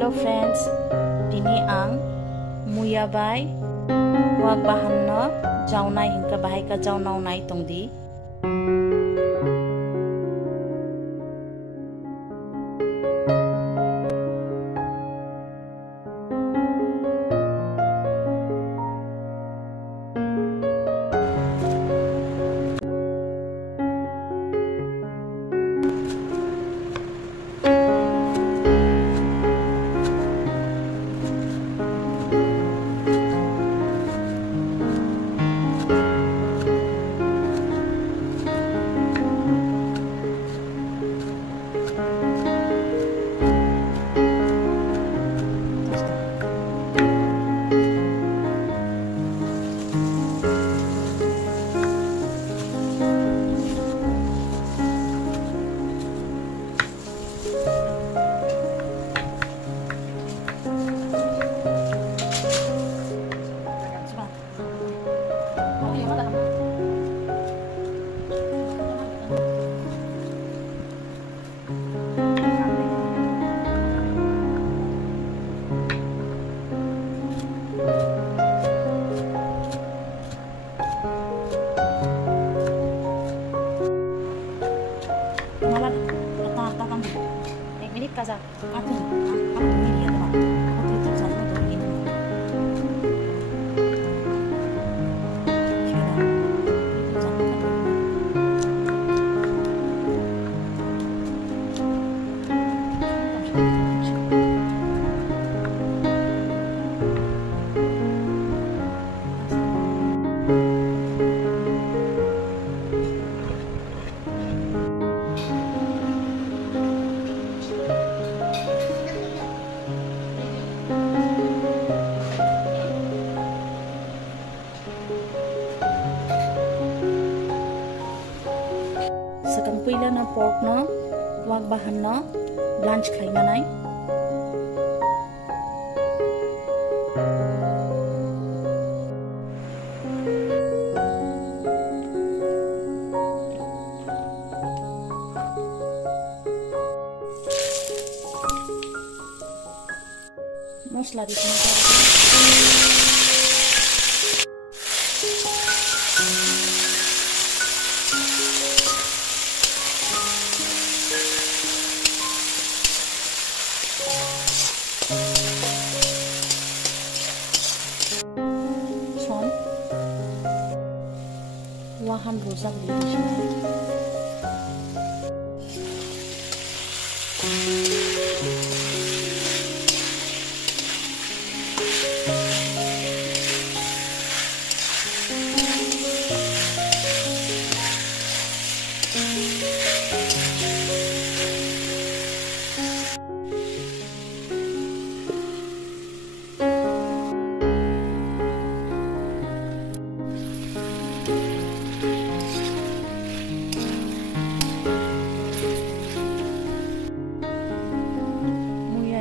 Hello friends, dini ang muyabai wak bahan no jaunai hingka bahai ka jaunau nai tongdi. Kaza, aku ini ya teman, aku tutup satu untuk ini. Sekarang pila na pork no, wag bahan no, blanch khay na nai. Mosla di sini. Wahan rozak di sini.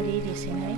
Di sini.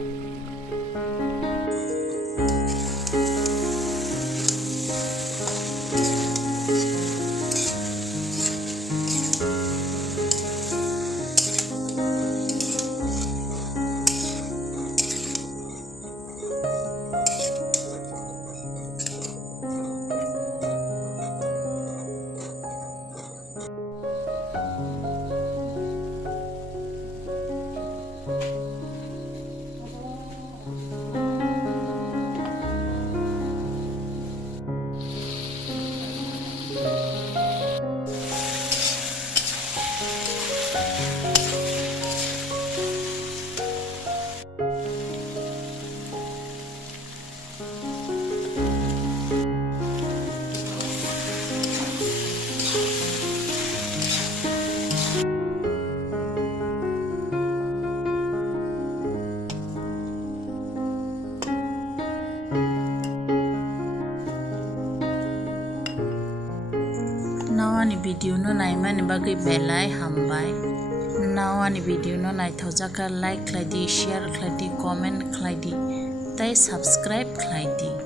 Nawani video no naimani bagai belai hambai. Nawani video no nai thojaka like khlaidi, share khlaidi, comment khlaidi, tai subscribe khlaidi.